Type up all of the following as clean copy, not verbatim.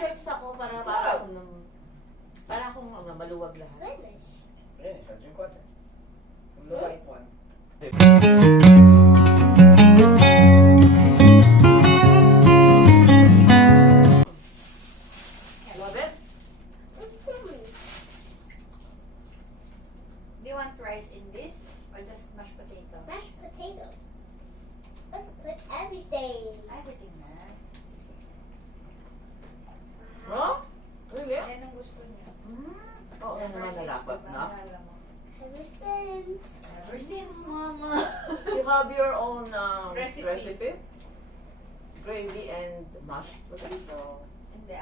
shirts ako para akong maluwag lahat. Finish. Finish, I'll drink water. From the white one. Love it? Do you want rice in this or just mashed potato? Mashed potato. Let's put everything. Everything na. Sige. No? Really? Yan ang gusto niya. Oo naman nalapat na. Everything. Ever since, Mama. You have your own Recipe. recipe? Gravy and mashed potato. Hindi,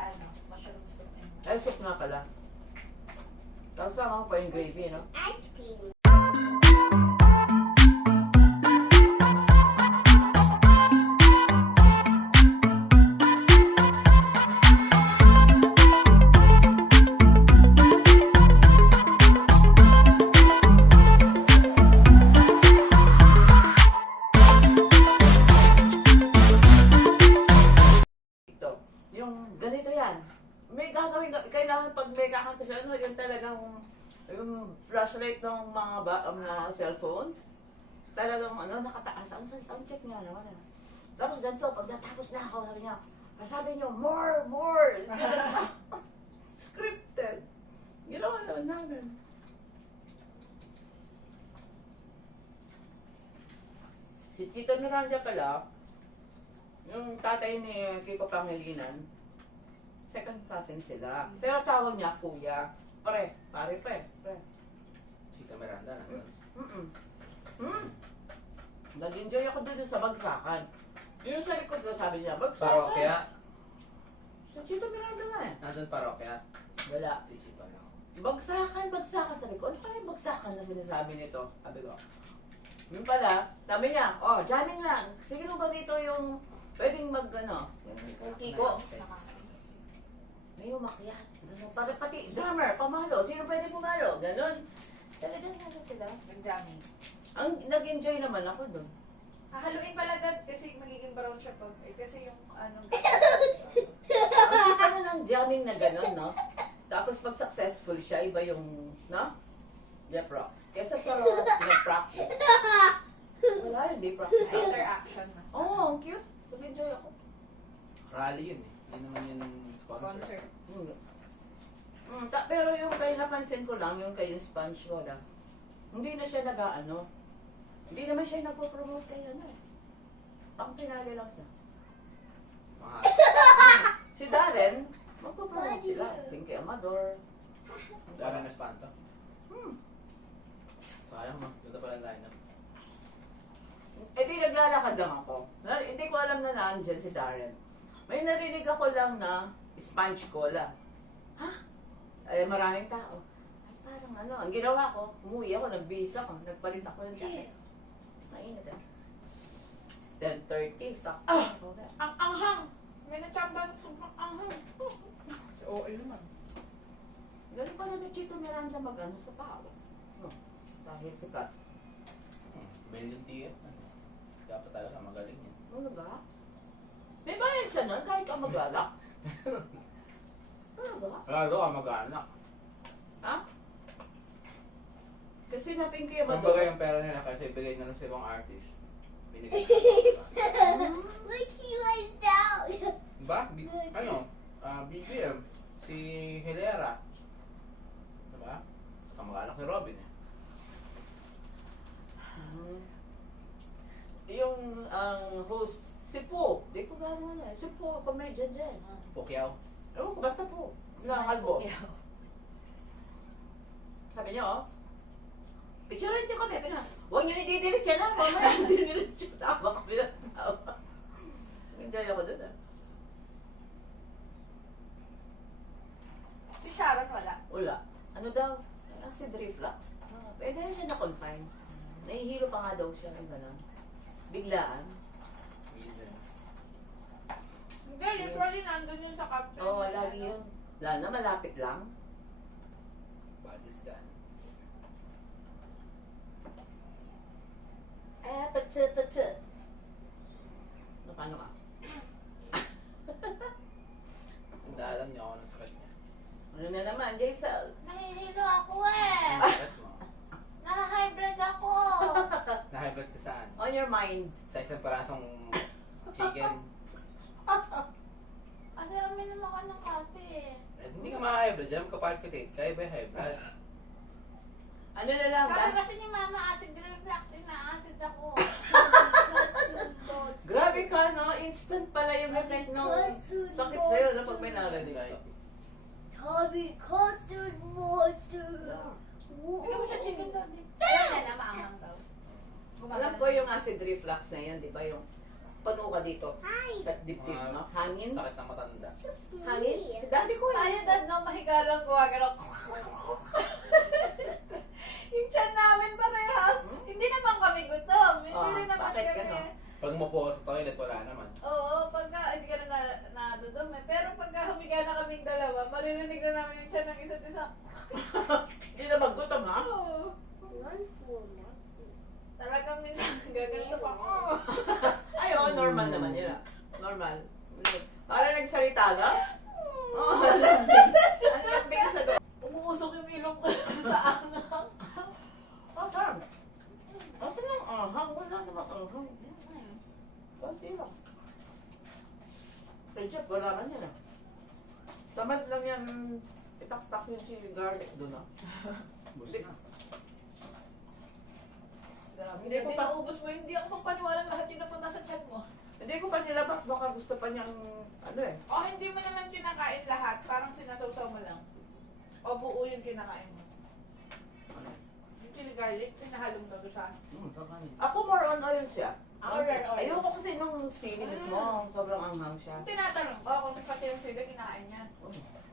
mushroom soup. Ay, soup nga pala. Tapos sama ko pa yung gravy, no? Ice cream. Ito. Yung ganito yan. May gagawin, kailangan pag may kakanta siya, yung talagang yung flashlight ng mga cellphones. Talagang nakataas. Ang check niya naman. Tapos ganito, pag natapos na ako, sabi niya, sabi niyo, more. Scripted. Ginawa naman namin. Si Tito Miranda pala, yung tatay ni Kiko Pangilinan, second cousin sila. Pero tawag niya kuya. Pare. Chita Miranda, nandun. Nag-enjoy ako doon sa bagsakan. Yung sa likod ko sabi niya, bagsakan. Parokya? Si Tito Miranda nga eh. Nandun parokya? Wala. Si Chito lang. Bagsakan. Sabi ko, ano kaya yung bagsakan na sinasabi nito? Sabi ko. Yung pala, sabi niya, jamming lang. Sige mo ba dito yung pwedeng yung Kiko. May umakyat. Ganun. Pati drummer, pamalo. Sino pwede pumalo? Ganon. Talagang sila. Yung jamming. Ang nag-enjoy naman ako doon. Haluin pala dad kasi magiging brown siya pag kasi yung Ang kita na ng jamming na gano'n, no? Tapos pag successful siya, iba yung, no? Jeff Rocks. Kesa sa nag-practice. Wala, hindi practice. interaction na. Oo, ang cute. Nag-enjoy ako. Rally yun eh. Hindi naman yun concert. Concert. Pero yung kay napansin ko lang, yung kay Sponge wala. Hindi na siya hindi naman siya nagpo-promote kay Pang pinali lang siya. Mahal. Si Darren, magpo-promote sila. Pinky Amador. Darang Espanto. Hmm. Sayang no. Doon na pala line up. Eh di naglalakad lang ako. Hindi ko alam na nandyan si Darren. May narinig ako lang na sponge cola. Ha? Eh maraming tao. Ay parang ang ginawa ko, umuwi ako, nagbihis ako, nagpalit ako ng jacket. Mainit eh. 10:30, sakto. Ang anghang! May natsamban sobrang anghang. Oo, naman. Galing pala ni Chito Miranda sa tao. Dahil sikat. Million TF. Dapat talaga magaling yan. Ano ba? May bayad siya nun kahit ka magalak. Ano ba? Kaya doon ka mag-anak. Ha? Kasi napinky ba Kumbaga yung pera nila kasi ibigay na lang sa ibang artist. Binigay na lang. Look, he lies down. Diba? BBM. Si Hilera. Diba? Kamag-anak ni Robin eh. Yung ang host, si Po. Di ko gano'n Si Po, comedian dyan. Pukyaw. Ewan ko, basta Po. Nakakalbo. Sabi niyo, picture niyo kami. Huwag niyo i-delete yan ha. Mamaya i-delete siya. Tama kami na tawa. Enjoy ako dun Si Sharon wala. Wala. Ano daw? Acid reflux. Pwede na siya na-confine. Nahihilo pa nga daw siya. Gano'n. Biglaan. Reasons. Hindi, usually nandun yun sa captain. Oo, lagi yun. Lalo na malapit lang. Body scan. Patsa. Paano ka? Na alam niyo ako ng sakit niya. Ano na naman, Jaisal? Nahihilo ako eh. Sakit mo. Naka-high blood ako. Na-high blood ka saan? On your mind. Sa isang parasong chicken. Kasi uminom ako ng kape. Hindi ka maka-high blood, diyan ka palpitate. Kaya ba yung high blood? Ano na lang, Sabi kasi ni Mama, acid reflux, ina-acid ako. grabe ka, no? Instant pala yung effect ng sakit sa'yo na pag may narinig ka. Tommy Custard Monster. Hindi ko siya chicken daw. Ayan na, maangang daw. Alam ko yung acid reflux na yan, di ba? Yung pano ka dito. Hi. Sa dibdib, no? Hangin. Sakit ng matanda. Just Hangin. me. Si daddy ko Tayo eh. dad, no, mahiga lang ko. Agad ako. Yung tiyan namin parehas. Hindi naman kami gutom. Hindi rin naman bakit kami. ganon? Pag umupo ka sa toilet, wala naman. Oo, pagka hindi ka na nadudumi. Pero pagka humiga na kaming dalawa, maririnig na namin yung tiyan ng isa't isa. Hindi na maggutom, ha? Oo. Run for monster. Talagang minsan gaganto pa ako. Ay, oo, normal naman yun, ah. Normal. Para nagsalita lang? Oo, lambing. Ang lambing sa loob. Umuusok yung ilong ko sa angang. Ahang. Asa lang ahang? Wala namang ahang. Kunti lang. Ketchup, wala man yan, ah. Tamad lang yan. Itaktak yung si garlic doon, ah. Bus na. Grabe, Hindi ko hindi pa- naubos mo. Hindi ako magpaniwalang lahat yung napunta sa chat mo. Hindi ko pa nilabas. Baka gusto pa niyang, ano eh. O, hindi mo naman kinakain lahat. Parang sinasawsaw mo lang. O, buo yung kinakain mo. Yung chili garlic, sinahalong daw siya. Ako more on oil siya. Ako red oil. Ayoko kasi nung sili mismo, sobrang anghang siya. Tinatanong ko kung pati yung sila kinain niya.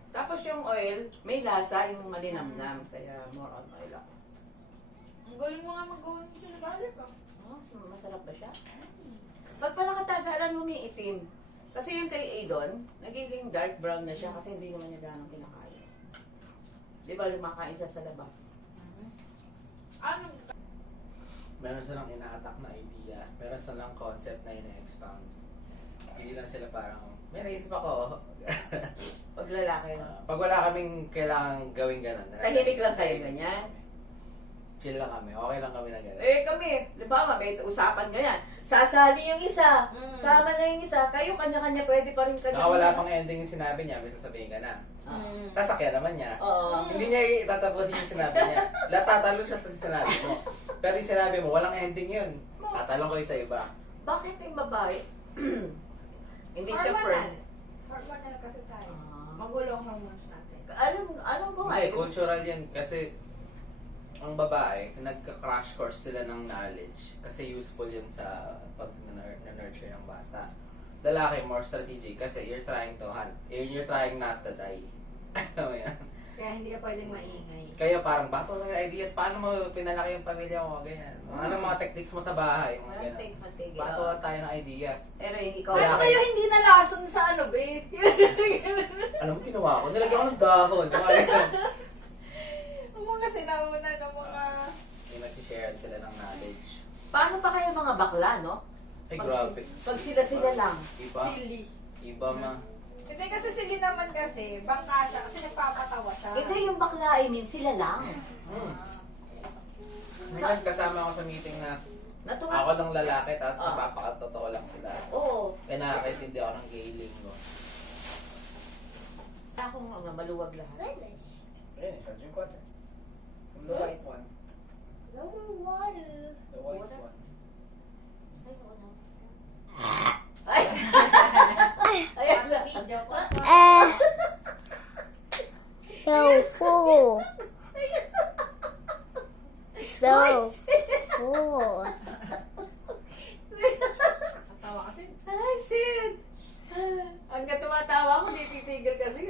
Tapos yung oil, may lasa, yung malinamnam. Kaya more on oil ako. Ang galing mo nga mag-gawin ng chili garlic ah. Oh, masarap ba siya? Pag pala katagalan umiitim. Kasi yung kay Adon, nagiging dark brown na siya kasi hindi naman niya ganong kinakain. Di ba lumakain siya sa labas? Ano? Meron silang ina-attack na idea. Meron silang concept na ina-expound. Hindi lang sila parang, may naisip ako. Pag lalaki lang. Pag wala kaming kailangan gawing ganun. Tahimik lang kayo, ganyan? Chill lang kami. Okay lang kami na ganun. Eh kami, di ba may usapan ganyan. Sasali yung isa, sama na yung isa, kayo kanya-kanya pwede pa rin kanya. Saka wala pang ending yung sinabi niya, may sasabihin ka na. Sasakyan naman niya. Oo. Hindi niya itatapusin yung sinabi niya. Lahat tatalon siya sa sinabi mo. Pero yung sinabi mo, walang ending yun. Tatalon ko yung sa iba. Bakit yung babae? Hindi siya firm. Hormonal kasi tayo. Ah. Magulong hormones natin. Alam ko nga. Hindi, cultural yan. Kasi ang babae, nagka-crash course sila ng knowledge. Kasi useful yun sa pag-nurture ng bata. Lalaki, more strategic kasi you're trying to hunt. You're trying not to die. Alam mo yan? Kaya hindi ka pwedeng maingay. Kaya parang bato ng ideas, paano mo pinalaki yung pamilya mo, ganyan. Anong mga techniques mo sa bahay, mga ganyan. Mantig. Bato tayo ng ideas. Pero yung ikaw. Kaya Pero kayo hindi nalason sa ano, babe? Alam mo, ginawa ko, nilagyan ko ng dahon. Ang mga sinauna ng mga... Yung nag-share sila ng knowledge. Paano pa kayo mga bakla, no? Ay, grabe. Pag sila lang. Iba. Silly. Iba ma. Hindi kasi silly naman kasi, bangka siya kasi nagpapatawa siya. Hindi yung bakla, I mean, sila lang. Minsan kasama ako sa meeting na Natuwa. ako lang lalaki, tapos Ah. napapakatotoo lang sila. Oo. Kaya nakakaintindi ako ng gay lingo. Akong maluwag lahat. Finish. Ayun, charging water. The white one. No more water. The white one. Ay! Ayan Sa video ko. So full. So full. Natawa kasi. Ay, Sid! Hanggang tumatawa ko, hindi titigil kasi.